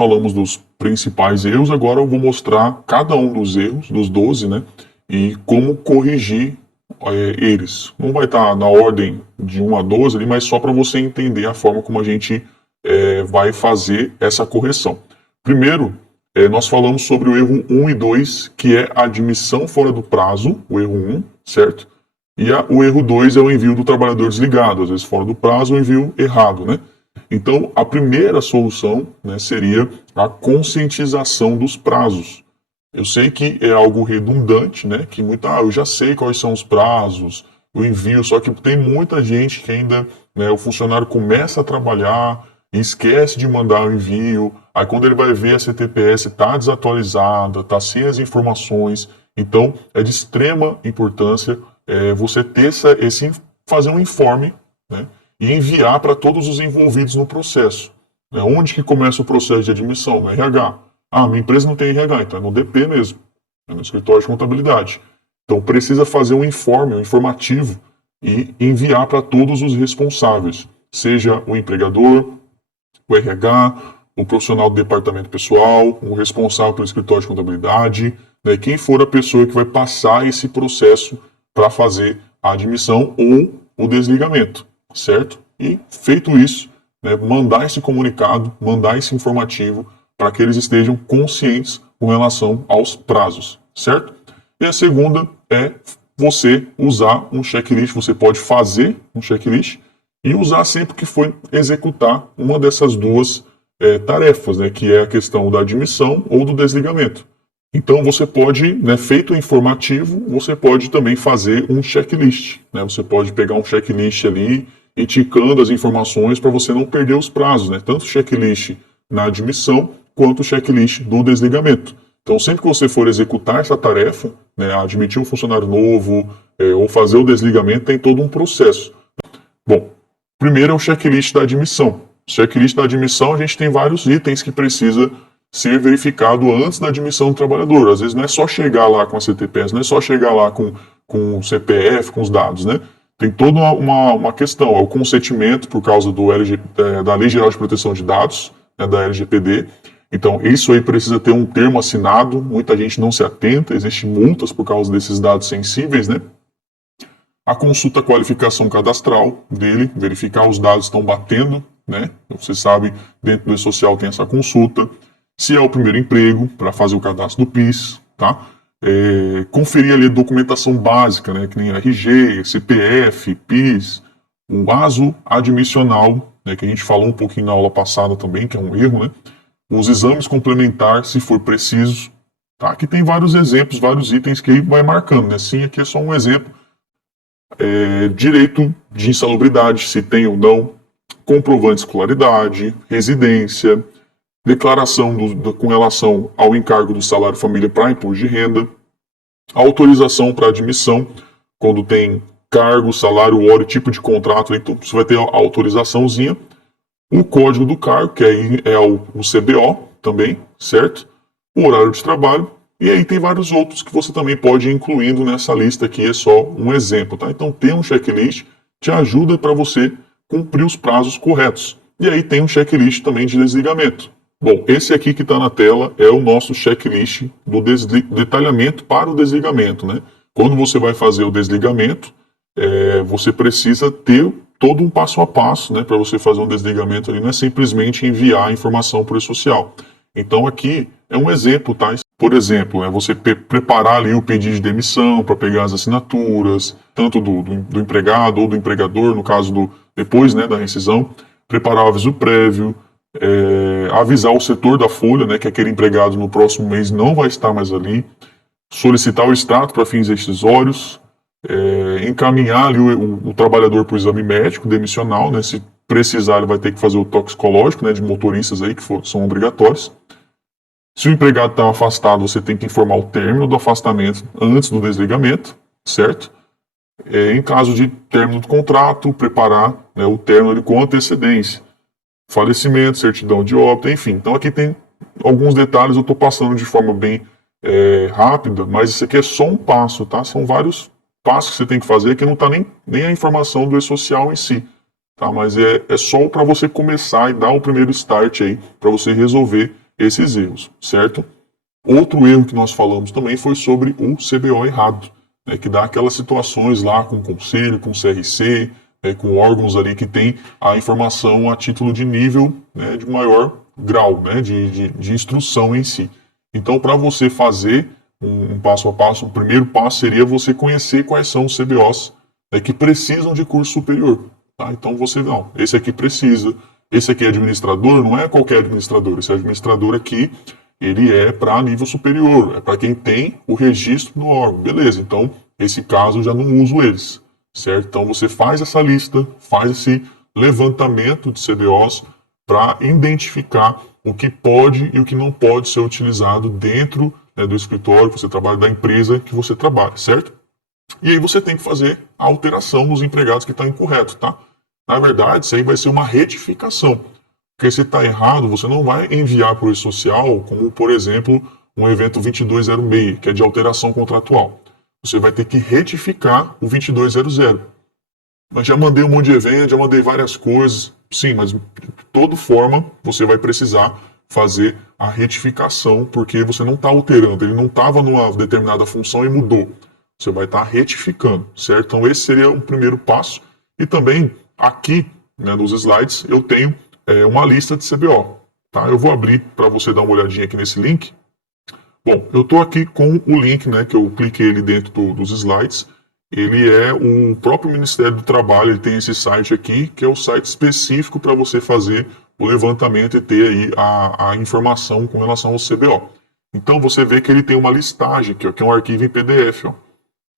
falamos dos principais erros, agora eu vou mostrar cada um dos erros, dos 12, né? E como corrigir eles. Não vai estar na ordem de 1 a 12 ali, mas só para você entender a forma como a gente vai fazer essa correção. Primeiro, nós falamos sobre o erro 1 e 2, que é a admissão fora do prazo, o erro 1, certo? E o erro 2 é o envio do trabalhador desligado, às vezes fora do prazo, o envio errado, né? Então, a primeira solução, né, seria a conscientização dos prazos. Eu sei que é algo redundante, né? Que eu já sei quais são os prazos, o envio, só que tem muita gente que ainda, né, o funcionário começa a trabalhar e esquece de mandar o envio. Aí quando ele vai ver a CTPS está desatualizada, está sem as informações. Então, é de extrema importância você ter fazer um informe, né, e enviar para todos os envolvidos no processo. Onde que começa o processo de admissão? No RH. Minha empresa não tem RH, então é no DP mesmo, é no escritório de contabilidade. Então precisa fazer um informe, um informativo e enviar para todos os responsáveis, seja o empregador, o RH, o profissional do departamento pessoal, o responsável pelo escritório de contabilidade, né, quem for a pessoa que vai passar esse processo para fazer a admissão ou o desligamento, certo? E feito isso, né, mandar esse comunicado, mandar esse informativo para que eles estejam conscientes com relação aos prazos, certo? E a segunda é você usar um checklist, você pode fazer um checklist e usar sempre que for executar uma dessas duas tarefas, né, que é a questão da admissão ou do desligamento. Então você pode, né, feito o informativo, você pode também fazer um checklist, né? Você pode pegar um checklist ali e ticando as informações para você não perder os prazos, né? Tanto o checklist na admissão quanto o checklist do desligamento. Então sempre que você for executar essa tarefa, né, admitir um funcionário novo ou fazer o desligamento, tem todo um processo. Bom, primeiro é o checklist da admissão. O checklist da admissão, a gente tem vários itens que precisa ser verificado antes da admissão do trabalhador. Às vezes não é só chegar lá com a CTPS, não é só chegar lá com o CPF, com os dados, né? Tem toda uma questão, é o consentimento por causa da Lei Geral de Proteção de Dados, né, da LGPD. Então, isso aí precisa ter um termo assinado, muita gente não se atenta, existem multas por causa desses dados sensíveis, né? A consulta qualificação cadastral dele, verificar os dados estão batendo, né? Você sabe, dentro do E-Social tem essa consulta. Se é o primeiro emprego, para fazer o cadastro do PIS, tá? Conferir ali a documentação básica, né? Que nem RG, CPF, PIS, o ASO admissional, né? Que a gente falou um pouquinho na aula passada também, que é um erro, né? Os exames complementares, se for preciso, tá? Aqui tem vários exemplos, vários itens que aí vai marcando, né? Sim, aqui é só um exemplo. Direito de insalubridade, se tem ou não, comprovante de escolaridade, residência, declaração com relação ao encargo do salário família para imposto de renda, autorização para admissão, quando tem cargo, salário, hora e tipo de contrato, então você vai ter a autorizaçãozinha, o código do cargo, que aí é o CBO também, certo? O horário de trabalho, e aí tem vários outros que você também pode ir incluindo nessa lista aqui, é só um exemplo, tá? Então ter um checklist te ajuda para você cumprir os prazos corretos. E aí tem um checklist também de desligamento. Bom, esse aqui que está na tela é o nosso checklist do detalhamento para o desligamento, né? Quando você vai fazer o desligamento, você precisa ter todo um passo a passo, né? Para você fazer um desligamento ali, não é simplesmente enviar a informação por E-Social. Então aqui é um exemplo, tá? Por exemplo, é você preparar ali o pedido de demissão para pegar as assinaturas, tanto do empregado ou do empregador, no caso depois, né, da rescisão, preparar o aviso prévio, avisar o setor da folha, né, que aquele empregado no próximo mês não vai estar mais ali, solicitar o extrato para fins rescisórios, encaminhar ali o trabalhador para o exame médico demissional, né, se precisar ele vai ter que fazer o toxicológico, né, de motoristas aí que são obrigatórios. Se o empregado está afastado, você tem que informar o término do afastamento antes do desligamento, certo? Em caso de término do contrato, preparar, né, o término com antecedência. Falecimento, certidão de óbito, enfim. Então aqui tem alguns detalhes, eu estou passando de forma bem rápida, mas isso aqui é só um passo, tá? São vários passos que você tem que fazer, que não está nem a informação do E-Social em si, tá? Mas é só para você começar e dar o primeiro start aí, para você resolver esses erros, certo? Outro erro que nós falamos também foi sobre o CBO errado, né, que dá aquelas situações lá com o conselho, com o CRC, com órgãos ali que tem a informação a título de nível, né, de maior grau, né, de instrução em si. Então, para você fazer um passo a passo, o primeiro passo seria você conhecer quais são os CBOs, né, que precisam de curso superior. Tá? Então, você, não, esse aqui precisa, esse aqui é administrador, não é qualquer administrador, esse administrador aqui, ele é para nível superior, é para quem tem o registro no órgão. Beleza, então, esse caso eu já não uso eles, certo? Então, você faz essa lista, faz esse levantamento de CBOs para identificar o que pode e o que não pode ser utilizado dentro, né, do escritório que você trabalha, da empresa que você trabalha, certo? E aí você tem que fazer a alteração nos empregados que está incorreto, tá? Na verdade, isso aí vai ser uma retificação. Porque se está errado, você não vai enviar para o e-social, como, por exemplo, um evento 2206, que é de alteração contratual. Você vai ter que retificar o 2200. Mas já mandei um monte de evento, já mandei várias coisas. Sim, mas de toda forma, você vai precisar fazer a retificação, porque você não está alterando. Ele não estava numa determinada função e mudou. Você vai estar retificando, certo? Então, esse seria o primeiro passo. E também, aqui, né, nos slides, eu tenho uma lista de CBO. Tá? Eu vou abrir para você dar uma olhadinha aqui nesse link. Bom, eu estou aqui com o link, né, que eu cliquei ele dentro dos slides. Ele é o próprio Ministério do Trabalho, ele tem esse site aqui, que é o site específico para você fazer o levantamento e ter aí a informação com relação ao CBO. Então você vê que ele tem uma listagem aqui, ó, que é um arquivo em PDF. Ó.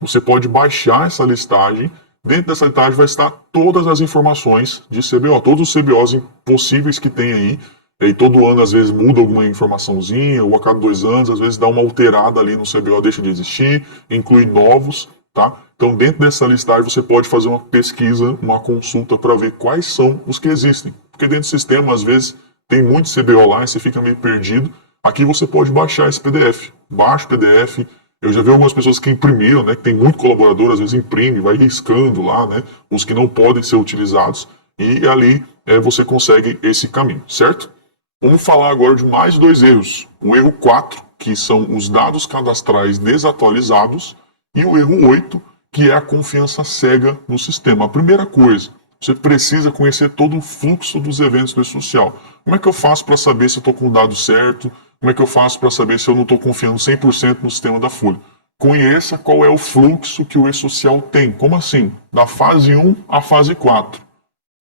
Você pode baixar essa listagem. Dentro dessa listagem vai estar todas as informações de CBO, todos os CBOs possíveis que tem aí. E todo ano, às vezes, muda alguma informaçãozinha, ou a cada 2 anos, às vezes dá uma alterada ali no CBO, deixa de existir, inclui novos, tá? Então, dentro dessa listagem, você pode fazer uma pesquisa, uma consulta para ver quais são os que existem. Porque dentro do sistema, às vezes, tem muito CBO lá e você fica meio perdido. Aqui você pode baixar esse PDF. Baixa o PDF. Eu já vi algumas pessoas que imprimiram, né? Que tem muito colaborador, às vezes imprime, vai riscando lá, né? Os que não podem ser utilizados. E ali você consegue esse caminho, certo? Vamos falar agora de mais 2 erros. O erro 4, que são os dados cadastrais desatualizados, e o erro 8, que é a confiança cega no sistema. A primeira coisa, você precisa conhecer todo o fluxo dos eventos do e-social. Como é que eu faço para saber se eu estou com o dado certo? Como é que eu faço para saber se eu não estou confiando 100% no sistema da Folha? Conheça qual é o fluxo que o e-social tem. Como assim? Da fase 1 à fase 4.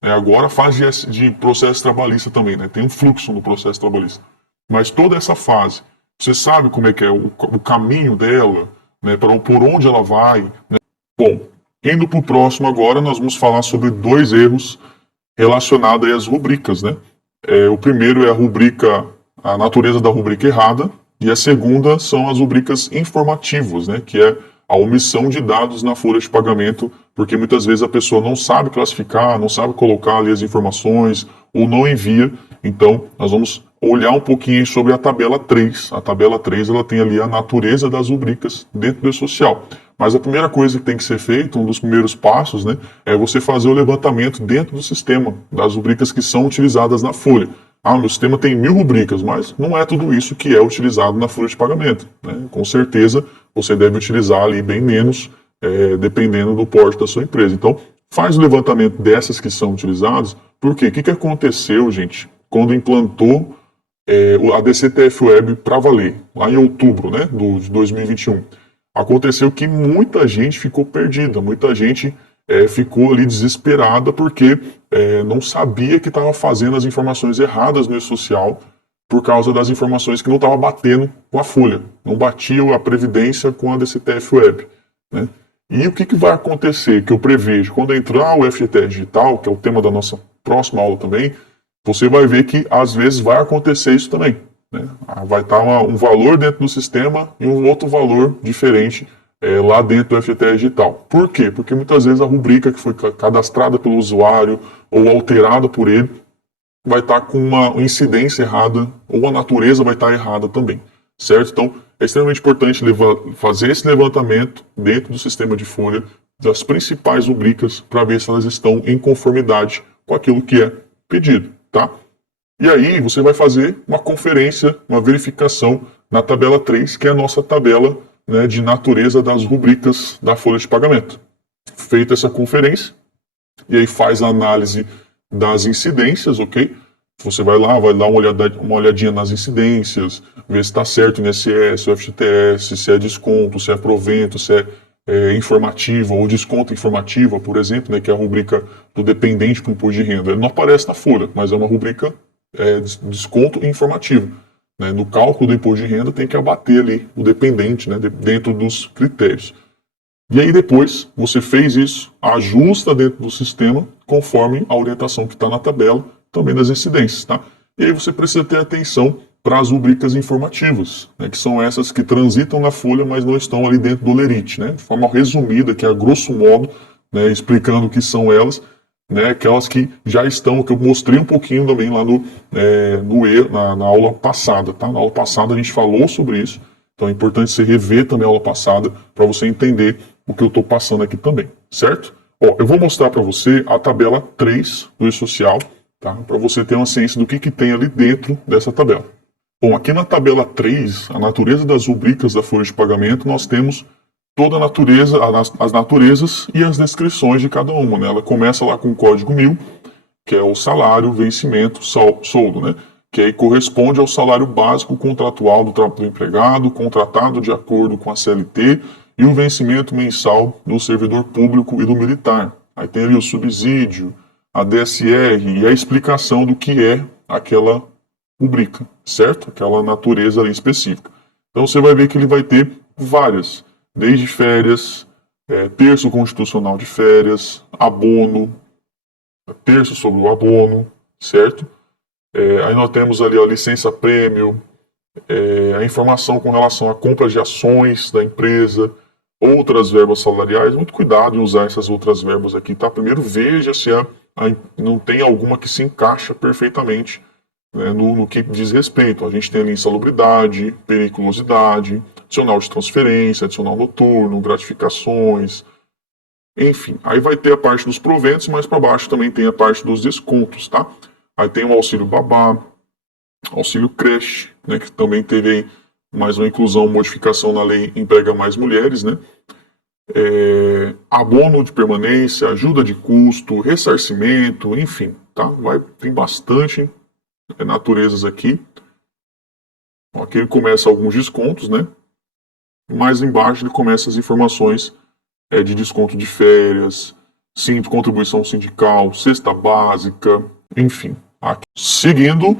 Agora a fase de processo trabalhista também, né? Tem um fluxo no processo trabalhista. Mas toda essa fase, você sabe como é que é o caminho dela, né? Por onde ela vai, né? Bom, indo para o próximo agora, nós vamos falar sobre 2 erros relacionados às rubricas, né? O primeiro é a natureza da rubrica errada, e a segunda são as rubricas informativas, né? Que é a omissão de dados na folha de pagamento, porque muitas vezes a pessoa não sabe classificar, não sabe colocar ali as informações, ou não envia. Então, nós vamos olhar um pouquinho sobre a tabela 3. A tabela 3, ela tem ali a natureza das rubricas dentro do e-social. Mas a primeira coisa que tem que ser feita, um dos primeiros passos, né, é você fazer o levantamento dentro do sistema, das rubricas que são utilizadas na folha. Ah, meu sistema tem 1000 rubricas, mas não é tudo isso que é utilizado na folha de pagamento, né? Com certeza, você deve utilizar ali bem menos, dependendo do porte da sua empresa. Então, faz o levantamento dessas que são utilizadas. Por quê? O que aconteceu, gente, quando implantou a DCTF Web para valer, lá em outubro, né, de 2021? Aconteceu que muita gente ficou perdida, muita gente ficou ali desesperada porque não sabia que estava fazendo as informações erradas no e-social por causa das informações que não estava batendo com a Folha, não batia a Previdência com a DCTF Web, né? E o que vai acontecer, que eu prevejo, quando entrar o FGTS Digital, que é o tema da nossa próxima aula também, você vai ver que às vezes vai acontecer isso também, né? Vai estar um valor dentro do sistema e um outro valor diferente lá dentro do FGTS Digital. Por quê? Porque muitas vezes a rubrica que foi cadastrada pelo usuário ou alterada por ele vai estar com uma incidência errada ou a natureza vai estar errada também, certo? Então, é extremamente importante fazer esse levantamento dentro do sistema de folha das principais rubricas para ver se elas estão em conformidade com aquilo que é pedido, tá? E aí você vai fazer uma conferência, uma verificação na tabela 3, que é a nossa tabela, né, de natureza das rubricas da folha de pagamento. Feita essa conferência, e aí faz a análise das incidências, ok? Você vai lá, vai dar uma olhadinha nas incidências, ver se está certo o INSS, o FGTS, se é desconto, se é provento, se é informativa ou desconto informativa, por exemplo, né, que é a rubrica do dependente para o imposto de renda. Ele não aparece na folha, mas é uma rubrica desconto informativo. Né? No cálculo do imposto de renda tem que abater ali o dependente, né, dentro dos critérios. E aí depois você fez isso, ajusta dentro do sistema conforme a orientação que está na tabela, também das incidências, tá? E aí você precisa ter atenção para as rubricas informativas, né, que são essas que transitam na folha, mas não estão ali dentro do LERIT, né? De forma resumida, que é a grosso modo, né, explicando o que são elas, né, aquelas que já estão, que eu mostrei um pouquinho também lá na aula passada, tá? Na aula passada a gente falou sobre isso, então é importante você rever também a aula passada para você entender o que eu estou passando aqui também, certo? Ó, eu vou mostrar para você a tabela 3 do E-Social, tá? Para você ter uma ciência do que tem ali dentro dessa tabela. Bom, aqui na tabela 3, a natureza das rubricas da folha de pagamento, nós temos toda a natureza, as naturezas e as descrições de cada uma, né? Ela começa lá com o código 1000, que é o salário, vencimento, soldo, né? Que aí corresponde ao salário básico contratual do empregado, contratado de acordo com a CLT, e o vencimento mensal do servidor público e do militar. Aí tem ali o subsídio, a DSR e a explicação do que é aquela rubrica, certo? Aquela natureza ali específica. Então você vai ver que ele vai ter várias, desde férias, terço constitucional de férias, abono, terço sobre o abono, certo? Aí nós temos ali a licença prêmio, a informação com relação à compra de ações da empresa, outras verbas salariais. Muito cuidado em usar essas outras verbas aqui, tá? Primeiro veja se não tem alguma que se encaixa perfeitamente, né, no que diz respeito. A gente tem ali insalubridade, periculosidade, adicional de transferência, adicional noturno, gratificações, enfim. Aí vai ter a parte dos proventos, mas para baixo também tem a parte dos descontos, tá? Aí tem o auxílio babá, auxílio creche, né, que também teve aí mais uma inclusão, modificação na lei Emprega Mais Mulheres, né? Abono de permanência, ajuda de custo, ressarcimento, enfim, tá? Tem bastante naturezas aqui. Aqui ele começa alguns descontos, né? Mais embaixo ele começa as informações de desconto de férias, contribuição sindical, cesta básica, enfim. Aqui. Seguindo,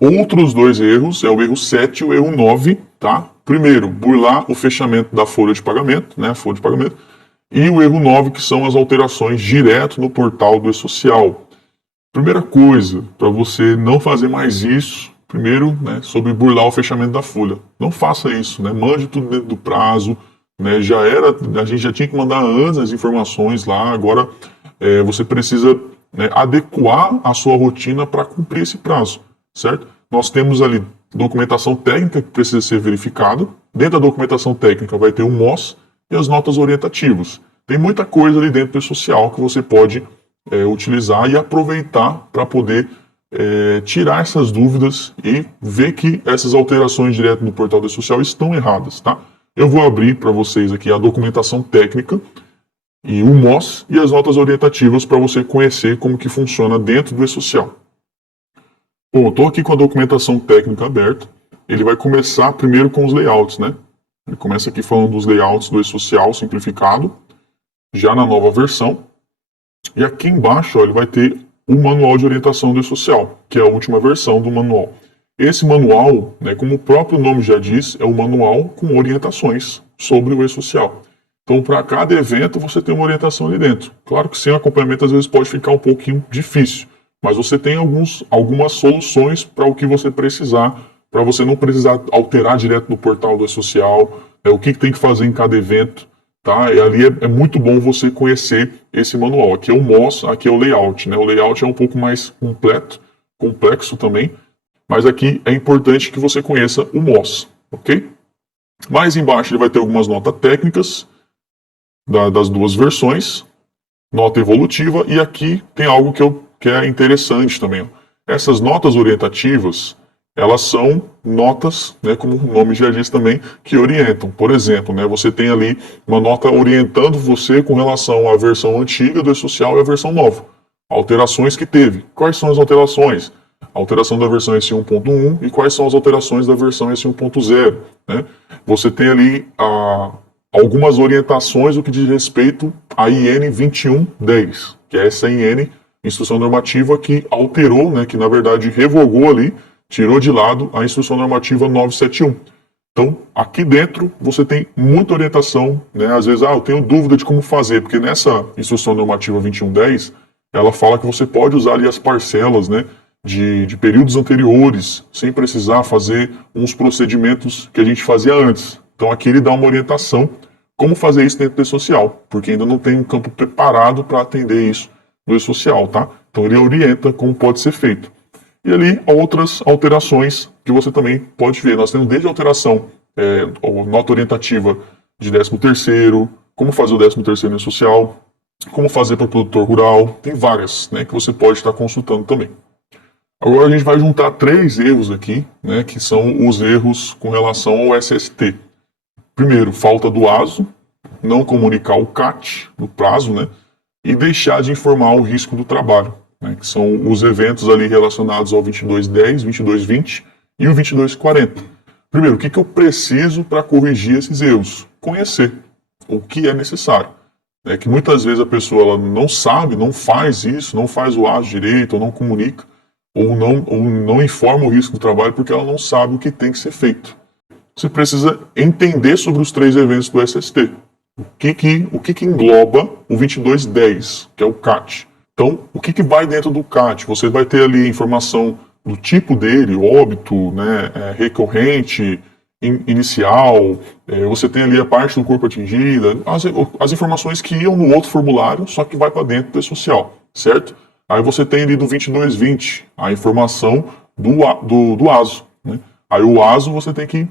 outros dois erros, é o erro 7 e o erro 9, tá? Primeiro, burlar o fechamento da folha de pagamento, né? Folha de pagamento. E o erro 9, que são as alterações direto no portal do E-Social. Primeira coisa, para você não fazer mais isso, primeiro, né, sobre burlar o fechamento da folha. Não faça isso, né? Mande tudo dentro do prazo, né? A gente já tinha que mandar antes as informações lá, agora você precisa, né, adequar a sua rotina para cumprir esse prazo, certo? Nós temos ali documentação técnica que precisa ser verificada. Dentro da documentação técnica vai ter o MOS e as notas orientativas. Tem muita coisa ali dentro do E-Social que você pode utilizar e aproveitar para poder tirar essas dúvidas e ver que essas alterações direto no portal do E-Social estão erradas, tá? Eu vou abrir para vocês aqui a documentação técnica e o MOS e as notas orientativas para você conhecer como que funciona dentro do E-Social. Bom, eu estou aqui com a documentação técnica aberta. Ele vai começar primeiro com os layouts, né? Ele começa aqui falando dos layouts do E-Social simplificado, já na nova versão. E aqui embaixo, ó, ele vai ter o manual de orientação do E-Social, que é a última versão do manual. Esse manual, né, como o próprio nome já diz, é um manual com orientações sobre o E-Social. Então, para cada evento, você tem uma orientação ali dentro. Claro que sem acompanhamento, às vezes pode ficar um pouquinho difícil, mas você tem algumas soluções para o que você precisar, para você não precisar alterar direto no portal do E-Social, o que tem que fazer em cada evento. Tá? E ali é muito bom você conhecer esse manual. Aqui é o MOS, aqui é o layout, né? O layout é um pouco mais complexo também, mas aqui é importante que você conheça o MOS, ok? Mais embaixo ele vai ter algumas notas técnicas das duas versões, nota evolutiva, e aqui tem algo que é interessante também. Ó. Essas notas orientativas, elas são notas, né, como o nome já diz também, que orientam. Por exemplo, né, você tem ali uma nota orientando você com relação à versão antiga do E-Social e à versão nova. Alterações que teve. Quais são as alterações? A alteração da versão S 1.1 e quais são as alterações da versão S 1.0. Né? Você tem ali algumas orientações no que diz respeito à IN 2110, que é essa IN, Instrução Normativa, que alterou, né, que na verdade revogou ali, tirou de lado a Instrução Normativa 971. Então, aqui dentro você tem muita orientação, né? Às vezes, eu tenho dúvida de como fazer, porque nessa Instrução Normativa 2110, ela fala que você pode usar ali as parcelas, né, de períodos anteriores, sem precisar fazer uns procedimentos que a gente fazia antes. Então, aqui ele dá uma orientação como fazer isso dentro do E-Social, porque ainda não tem um campo preparado para atender isso no E-Social, tá? Então, ele orienta como pode ser feito. E ali, outras alterações que você também pode ver. Nós temos desde a alteração, nota orientativa de 13º, como fazer o 13º no social, como fazer para o produtor rural, tem várias, né, que você pode estar consultando também. Agora a gente vai juntar 3 erros aqui, né, que são os erros com relação ao SST. Primeiro, falta do ASO, não comunicar o CAT no prazo, né, e deixar de informar o risco do trabalho, né, que são os eventos ali relacionados ao 2210, 2220 e o 2240. Primeiro, o que eu preciso para corrigir esses erros? Conhecer o que é necessário. É que muitas vezes a pessoa ela não sabe, não faz isso, não faz o ASO direito, ou não comunica, ou não informa o risco do trabalho porque ela não sabe o que tem que ser feito. Você precisa entender sobre os 3 eventos do SST. O que engloba o 2210, que é o CAT. Então, o que vai dentro do CAT? Você vai ter ali informação do tipo dele, óbito, né, recorrente, inicial, você tem ali a parte do corpo atingida, as informações que iam no outro formulário, só que vai para dentro do E-Social, certo? Aí você tem ali do 2220 a informação do ASO. Né? Aí o ASO você tem que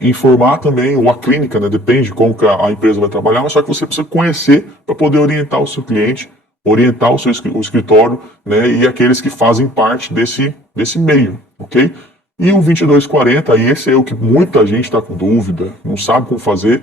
informar também, ou a clínica, né? Depende de como que a empresa vai trabalhar, mas só que você precisa conhecer para poder orientar o seu cliente, orientar o escritório, né? E aqueles que fazem parte desse meio, ok? E o 2240, aí esse é o que muita gente está com dúvida, não sabe como fazer,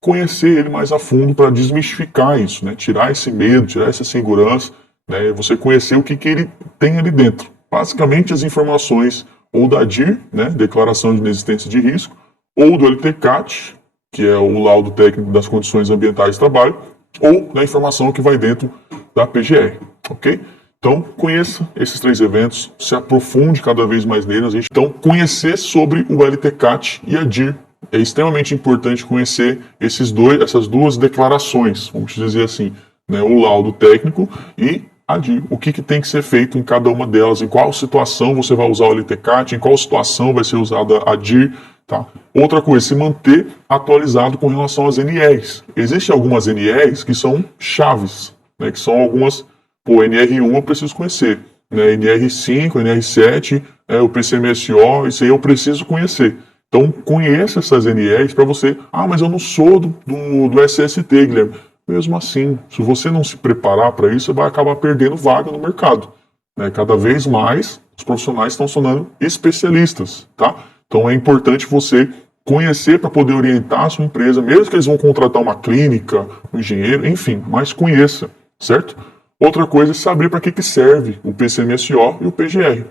conhecer ele mais a fundo para desmistificar isso, né? Tirar esse medo, tirar essa segurança, né? Você conhecer o que ele tem ali dentro. Basicamente as informações ou da DIR, né? Declaração de Inexistência de Risco, ou do LTCAT, que é o laudo técnico das condições ambientais de trabalho, ou da informação que vai dentro da PGR, ok? Então, conheça esses 3 eventos, se aprofunde cada vez mais neles. Então, conhecer sobre o LTCAT e a DIR. É extremamente importante conhecer essas 2 declarações, vamos dizer assim, né? O laudo técnico e a DIR. O que tem que ser feito em cada uma delas, em qual situação você vai usar o LTCAT, em qual situação vai ser usada a DIR. Tá? Outra coisa, se manter atualizado com relação às NRs. Existem algumas NRs que são chaves, né, que são algumas, NR1 eu preciso conhecer, né, NR5, NR7, o PCMSO, isso aí eu preciso conhecer. Então, conheça essas NRs para você, mas eu não sou do SST, Guilherme. Mesmo assim, se você não se preparar para isso, você vai acabar perdendo vaga no mercado. Né? Cada vez mais, os profissionais estão se tornando especialistas, tá? Então é importante você conhecer para poder orientar a sua empresa, mesmo que eles vão contratar uma clínica, um engenheiro, enfim, mas conheça, certo? Outra coisa é saber para que serve o PCMSO e o PGR,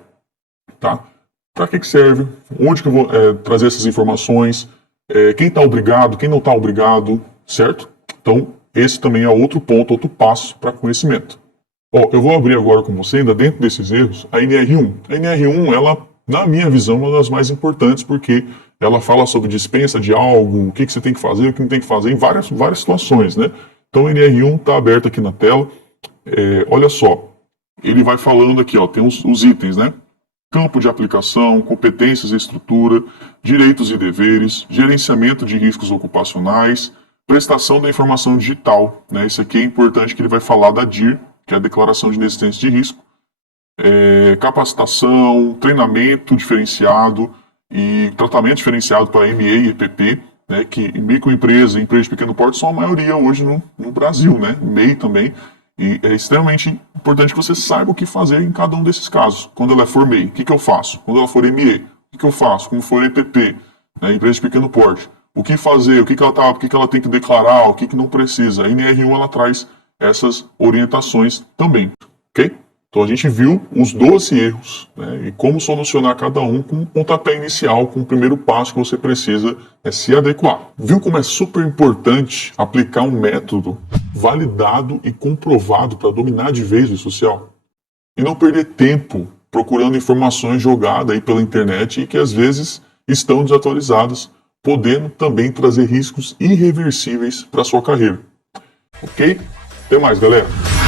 tá? Para que serve, onde que eu vou trazer essas informações, quem está obrigado, quem não está obrigado, certo? Então esse também é outro ponto, outro passo para conhecimento. Eu vou abrir agora com você, ainda dentro desses erros, a NR1. A NR1, ela, na minha visão, é uma das mais importantes, porque ela fala sobre dispensa de algo, o que você tem que fazer, o que não tem que fazer, em várias situações, né? Então, a NR1 está aberta aqui na tela. Olha só, ele vai falando aqui, tem os itens, né? Campo de aplicação, competências e estrutura, direitos e deveres, gerenciamento de riscos ocupacionais, prestação da informação digital, né? Isso aqui é importante que ele vai falar da DIR, que é a Declaração de Inexistência de Risco, capacitação, treinamento diferenciado e tratamento diferenciado para MEI e EPP, né, que microempresa e empresa de pequeno porte são a maioria hoje no Brasil, né, MEI também, E é extremamente importante que você saiba o que fazer em cada um desses casos. Quando ela for MEI, o que eu faço? Quando ela for ME, o que eu faço? Como for EPP, né, empresa de pequeno porte. O que fazer? O que ela tem que declarar? O que não precisa? A NR1 ela traz essas orientações também, ok? Então a gente viu os 12 erros, né, e como solucionar cada um com um pontapé inicial, com o primeiro passo que você precisa se adequar. Viu como é super importante aplicar um método validado e comprovado para dominar de vez o social? E não perder tempo procurando informações jogadas aí pela internet e que às vezes estão desatualizadas, podendo também trazer riscos irreversíveis para sua carreira. Ok? Até mais, galera!